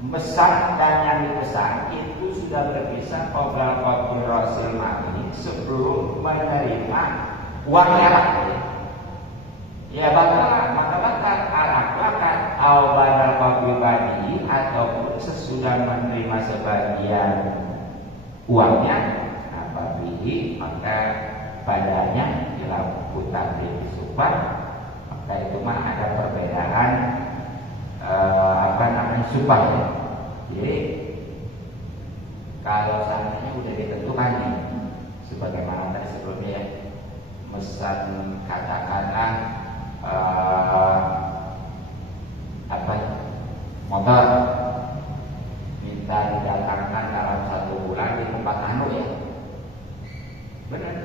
memesan dan yang dipesan itu sudah berpisah qabla qabul rasul mati sebelum menerima uangnya lah. Ya maka al-aklakan al-badal qabli ataupun sesudah menerima sebagian uangnya apabila maka padanya dilakukan di supah, maka itu mah ada perbedaan supah ya. Jadi kalau seandainya udah ditentukan nih sebagaimana tadi sebelumnya ya, mesan katakanlah motor minta didatangkan dalam 1 bulan di tempat anu ya, benar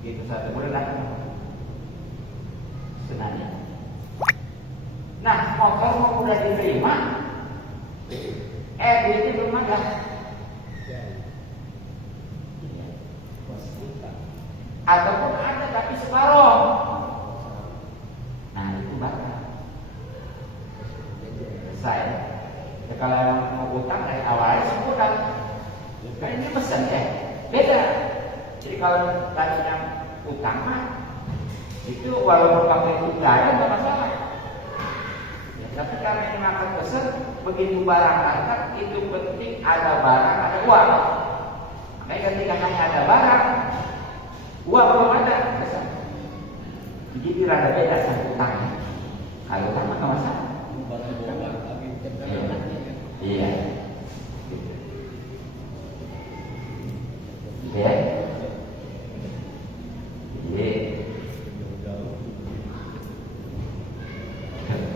itu 1 bulan lah senanya. Nah motor mau udah diterima duitnya belum ada. Ataupun ada tapi separuh. Nah itu bakal selesai. Ya, kalau yang mau utang dari awalnya sebulan, kan ini pesan ya beda. Jadi kalau tadinya utang mah itu walaupun pakai tunai nggak masalah. Ya, tapi karena ini makan pesan begitu barang datang itu penting ada barang ada uang. Makanya ketika hanya ada barang uang belum ada pesan. Jadi rada beda sama utang. Kalau utang mah nggak masalah. Iya. Ya.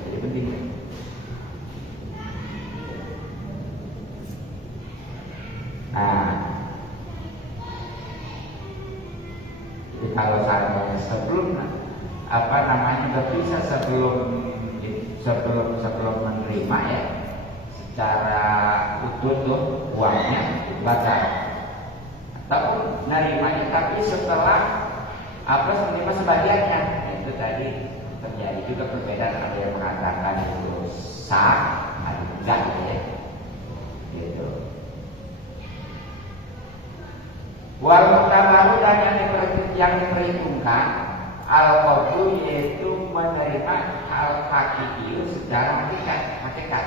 Jadi penting. Jadi kalau seandainya sebelum berpisah sebelum menerima ya secara utuh tuh uangnya bakar atau nerimanya tapi setelah menerima sebagiannya itu tadi terjadi juga perbedaan, ada yang mengatakan itu sah, ada enggak ya, gitu. Wal muktabaru dan yang diperhitungkan al-qadru yaitu menerima al-hakiki secara hakikat.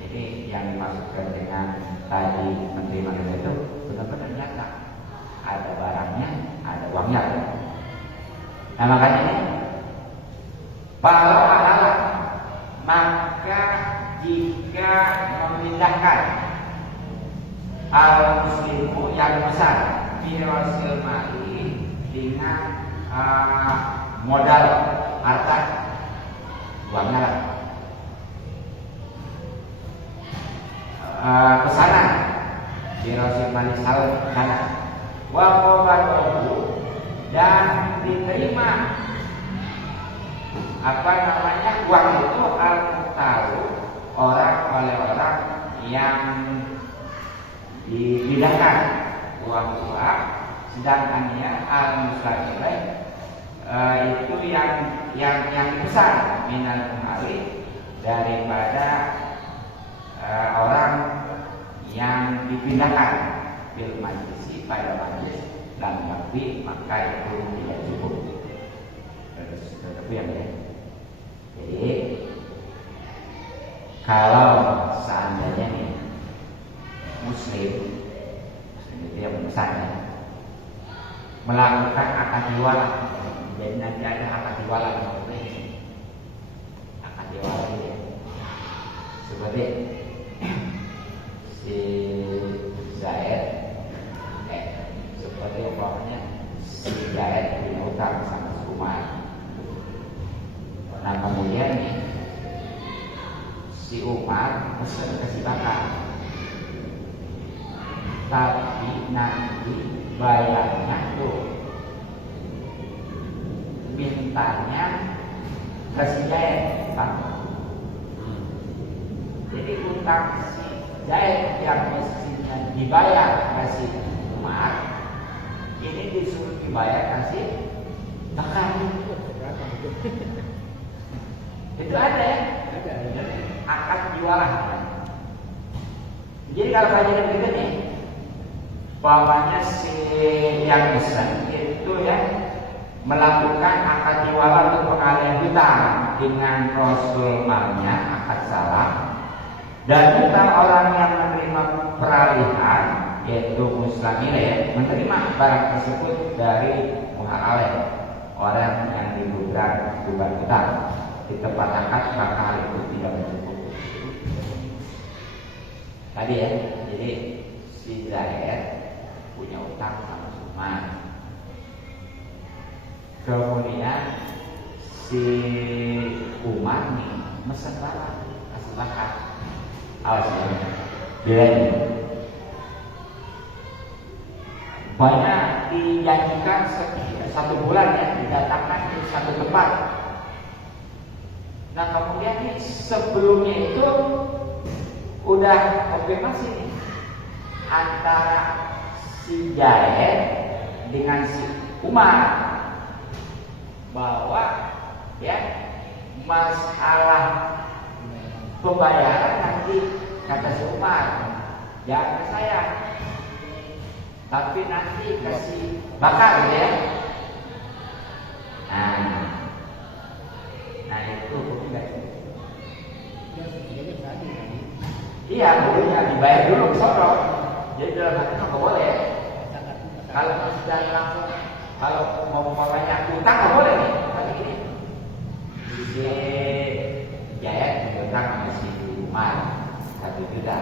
Jadi yang dimaksudkan dengan tadi menerima itu benar-benar nyata. Ada barangnya, ada uangnya. Nah makanya ini kalau adalah maka jika memindahkan al-muslimu yang besar birasil mali dengan modal harta uangnya lah kesana birasil mali sal sana wa qabadahu dan diterima uang itu al-muhtaru oleh orang yang dipindahkan uang, sedangkannya al-mustamilai itu yang besar minal mali daripada orang yang dipindahkan bil majlisi pada majlis dan yakfi, maka itu tidak cukup. Tetapi yang ya. Jadi kalau seandainya nih Muslim itu yang besarnya melakukan akad diwalah, jadi nanti ada akad diwalah akad diwalah ini seperti si Zaid seperti umpamanya si Zaid punya utang sama si Umar. Nah kemudian nih si Umar pesan ke si Bakar, tapi nanti bayarnya tuh mintanya ke si Zaid, Pak. Jadi utang si Zaid yang mestinya dibayar ke si Umar ini disuruh dibayar ke si Bakar. Itu ada ya? Ada. Akad jualan. Jadi kalau kajian begitu nih, bahwanya si yang besar itu ya melakukan akad jualan untuk pengalihan hutang dengan rasul malnya akad salah, dan hutang orang yang menerima peralihan yaitu mustamilai menerima barang tersebut dari muhalal orang yang dibutuhkan hutang di tempat akad, maka hal itu tidak mencukupi. Tadi ya, jadi si Zaid punya utang sama Umar. Kemudian si Umar nih mesen barang, kasih makan. Awas ya, bilangnya. Banyak dijanjikan 1 bulan ya, didatangkan di satu tempat. Nah kemudian nih sebelumnya itu udah konfirmasi nih antara si Zaid dengan si Umar bahwa ya masalah pembayaran nanti kata si Umar jangan ke saya, tapi nanti ke si Bakar ya. Nah itu tidak. Iya, bolehnya dibayar dulu ke sono. Jadi dalam hati nggak boleh. Kalau sudah langsung, kalau mau banyak utang nggak boleh nih. Tapi gini, si Jaya utang sama si Umar 1 juta.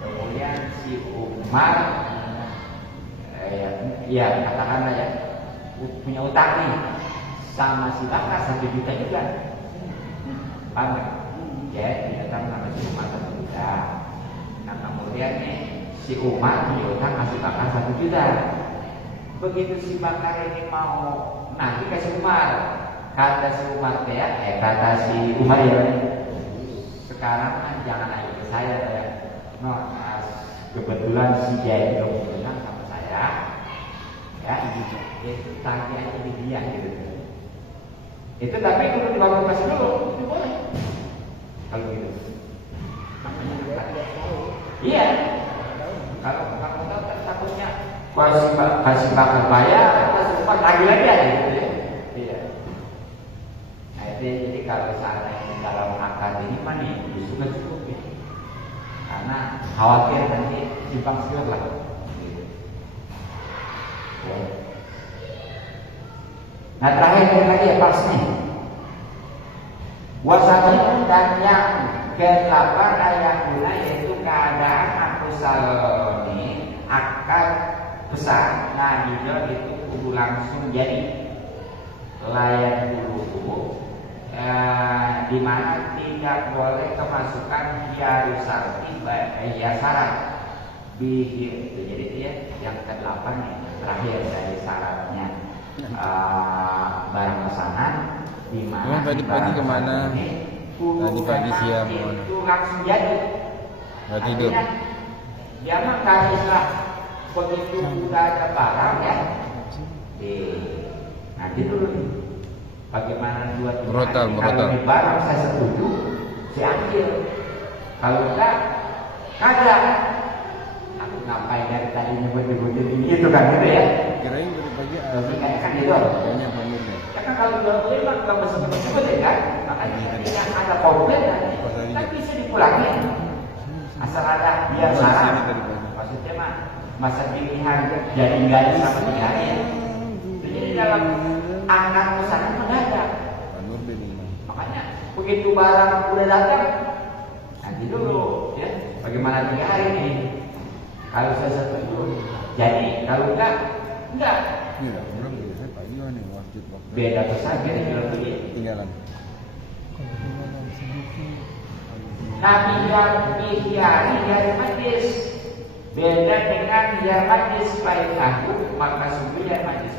Kemudian si Umar, ya katakanlah ya punya utang nih sama si Bakar 1 juta juga. Paham nggak? Ya, datang sama si Umar 1 juta. Nah kemudian nih si Umar punya utang sama si Bakar 1 juta. Begitu si Bakar ini mau nanti ke si Umar, kata si Umar kata si Umar ya, sekarang kan jangan ayo ke saya ya. No, kebetulan si Jaya belum bilang sama saya, ya itu tanya aja di dia gitu. Itu tapi kudu dikonfirmasi dulu, itu boleh. Kalau gitu. Iya. Kalau tahu kan takutnya kasih bakal bayar, sempat lagi aja gitu ya. Iya. Nah itu jadi kalau seandainya dalam akad ini mah nih justru cukup ya. Karena khawatir nanti simpang siur lah. Gitu. Ya. Nah terakhir lagi ya pasnya. Wasabil dan yang ke-8 ayat guna yaitu keadaan akusaloni akad besar. Nah hijau itu kudu langsung jadi layan dulu di mana tidak boleh kemasukan hiasati syarat bihir. Jadi itu ya yang ke-8 ya, terakhir dari syaratnya barang pesanan di mana tadi pagi kemana? Tadi pagi siang kemana? itu langsung jadi. Nggak tidur. Dia mah karislah begitu udah ada barang ya. Nanti dulu nih. Bagaimana dua Merotal. Kalau di barang saya setuju, saya ambil. Kalau enggak, kagak. Aku ngapain dari tadi nyebut-nyebutin ini itu kan gitu ya. Kirain tadi pagi Logikanya kan gitu. banyak panurnya. Ya kan kalau jual beli mah nggak mesti sebut ya kan. Makanya yang ada komplain kan bisa dipulangin. Asal ada dia salah. Maksudnya mah masa pilihan jadi enggak sama tiga hari ya. Jadi dalam angkat pesanan mendadak. Panur beli. Makanya begitu barang udah datang, nanti dulu ya. Bagaimana 3 hari ini? Kalau saya setuju, jadi kalau enggak. Iya, orang biasa pagi mana waktu Beda pesan kita jual beli. tinggalan. Tapi yang ikhtiari dari majlis beda dengan yang majlis baik aku, maka sungguh yang majlis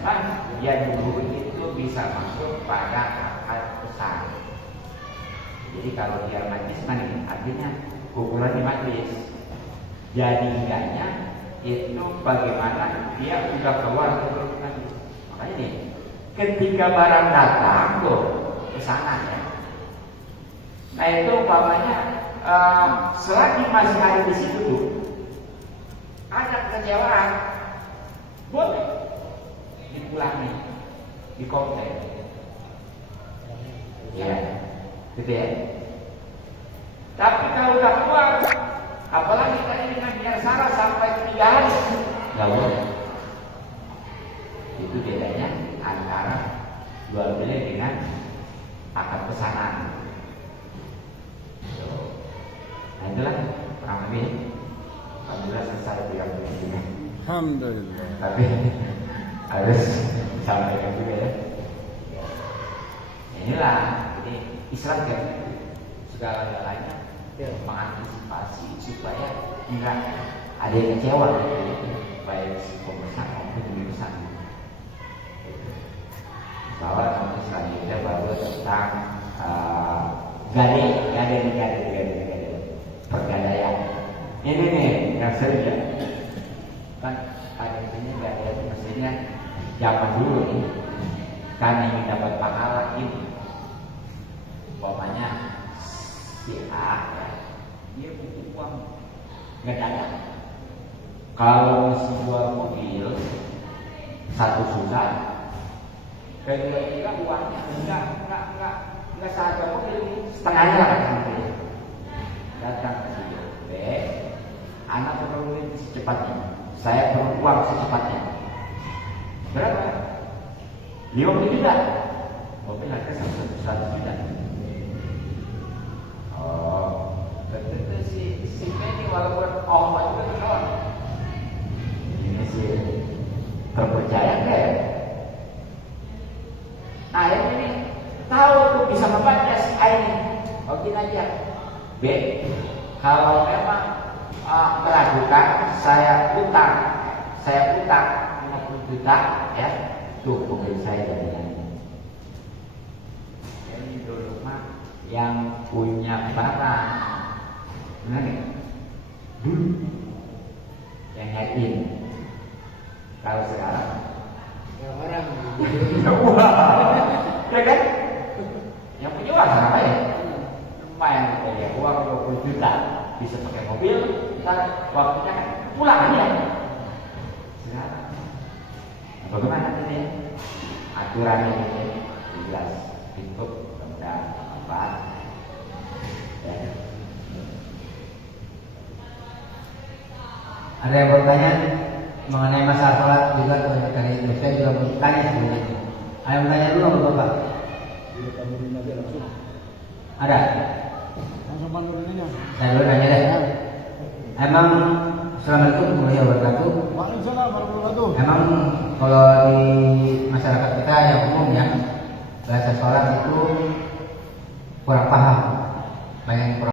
yang dulu itu bisa masuk pada akad pesan. Jadi kalau yang majlis artinya ukuran di majlis. Jadi enggaknya itu bagaimana dia sudah keluar dari majlis. Makanya nih, ketika barang datang tuh pesanan ya. Nah itu umpamanya selagi masih ada di situ tuh ada kekecewaan, boleh dipulangi, dikomplain, ya, gitu ya. Tapi kalau udah keluar, apalagi tadi dengan biar salah sampai 3 hari, nggak boleh. Itu bedanya antara jual beli dengan akad pesanan. Nah itulah kurang lebih alhamdulillah selesai 30 ini. Alhamdulillah. Tapi harus sampaikan juga ya. Inilah ini Islam kan segala-galanya mengantisipasi supaya enggak ada yang kecewa baik si pemesan maupun pemesan. Bahwa nanti selanjutnya baru tentang gading pergadaian. Ini nih yang sering ya. Kan ada ini gading mestinya zaman dulu nih kan ingin dapat pahala ini. Umpamanya si A ya, dia butuh uang ngedadak. Kalau mesti jual mobil 1 juta, kedua uangnya enggak seharga mobil setengahnya lah kan. Datang ke dia, anak perlu secepatnya, saya perlu uang secepatnya. Berapa? 50 juta. Mobil harga 100 juta. Oh, tentu si ini walaupun juga kawan. Ini sih terpercaya kan? Nah ini tahu tuh bisa membaca si A ini. Oke aja. B, kalau memang meragukan saya utang 50 juta ya, tuh mobil saya jadinya. Ini dulu mah yang punya barang, benar nih? Yang yakin. Kalau sekarang, Ya orang wah, ya kan? mobil, misalnya waktunya kan pulang aja. Bagaimana ini? Aturannya ini jelas, tutup, rendah, apa? Ya. Ada yang bertanya mengenai masalah sholat juga dari saya juga bertanya sebenarnya. Ada yang bertanya dulu apa Bapak? Bila kamu lima dia langsung. Ada? Langsung panggil dirinya. Saya dulu nanya deh. Emang Assalamualaikum warahmatullahi wabarakatuh. Waalaikumsalam warahmatullahi wabarakatuh. Emang kalau di masyarakat kita yang umum ya bahasa sholat itu kurang paham, banyak yang kurang